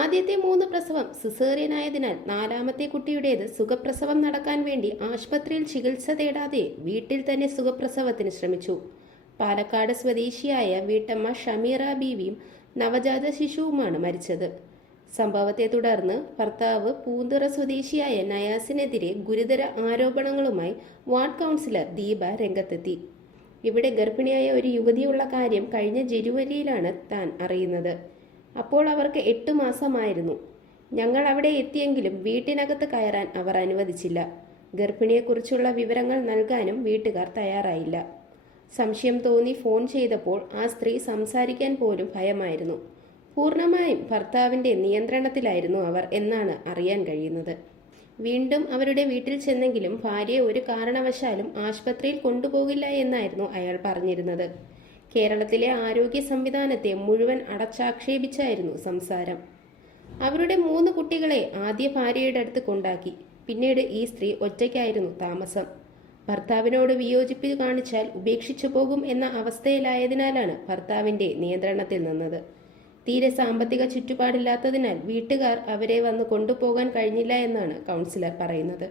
ആദ്യത്തെ മൂന്ന് പ്രസവം സിസേറിയനായതിനാൽ നാലാമത്തെ കുട്ടിയുടേത് സുഖപ്രസവം നടക്കാൻ വേണ്ടി ആശുപത്രിയിൽ ചികിത്സ തേടാതെ വീട്ടിൽ തന്നെ സുഖപ്രസവത്തിന് ശ്രമിച്ചു. പാലക്കാട് സ്വദേശിയായ വീട്ടമ്മ ഷമീറ ബീവിയും നവജാത ശിശുവുമാണ് മരിച്ചത്. സംഭവത്തെ തുടർന്ന് ഭർത്താവ് പൂന്തുറ സ്വദേശിയായ നയാസിനെതിരെ ഗുരുതര ആരോപണങ്ങളുമായി വാർഡ് കൗൺസിലർ ദീപ രംഗത്തെത്തി. ഇവിടെ ഗർഭിണിയായ ഒരു യുവതിയുള്ള കാര്യം കഴിഞ്ഞ ജനുവരിയിലാണ് താൻ അറിയുന്നത്. അപ്പോൾ അവർക്ക് എട്ട് മാസമായിരുന്നു. ഞങ്ങൾ അവിടെ എത്തിയെങ്കിലും വീട്ടിനകത്ത് കയറാൻ അവർ അനുവദിച്ചില്ല. ഗർഭിണിയെക്കുറിച്ചുള്ള വിവരങ്ങൾ നൽകാനും വീട്ടുകാർ തയ്യാറായില്ല. സംശയം തോന്നി ഫോൺ ചെയ്തപ്പോൾ ആ സ്ത്രീ സംസാരിക്കാൻ പോലും ഭയമായിരുന്നു. പൂർണമായും ഭർത്താവിന്റെ നിയന്ത്രണത്തിലായിരുന്നു അവർ എന്നാണ് അറിയാൻ കഴിയുന്നത്. വീണ്ടും അവരുടെ വീട്ടിൽ ചെന്നെങ്കിലും ഭാര്യയെ ഒരു കാരണവശാലും ആശുപത്രിയിൽ കൊണ്ടുപോകില്ല എന്നായിരുന്നു അയാൾ പറഞ്ഞിരുന്നത്. കേരളത്തിലെ ആരോഗ്യ സംവിധാനത്തെ മുഴുവൻ അടച്ചാക്ഷേപിച്ചായിരുന്നു സംസാരം. അവരുടെ മൂന്ന് കുട്ടികളെ ആദ്യ ഭാര്യയുടെ അടുത്ത് കൊണ്ടാക്കി. പിന്നീട് ഈ സ്ത്രീ ഒറ്റയ്ക്കായിരുന്നു താമസം. ഭർത്താവിനോട് വിയോജിപ്പ് കാണിച്ചാൽ ഉപേക്ഷിച്ചു പോകും എന്ന അവസ്ഥയിലായതിനാലാണ് ഭർത്താവിന്റെ നിയന്ത്രണത്തിൽ നിന്നത്. തീരെ സാമ്പത്തിക ചുറ്റുപാടില്ലാത്തതിനാൽ വീട്ടുകാർ അവരെ വന്ന് കൊണ്ടുപോകാൻ കഴിഞ്ഞില്ല എന്നാണ് കൗൺസിലർ പറയുന്നത്.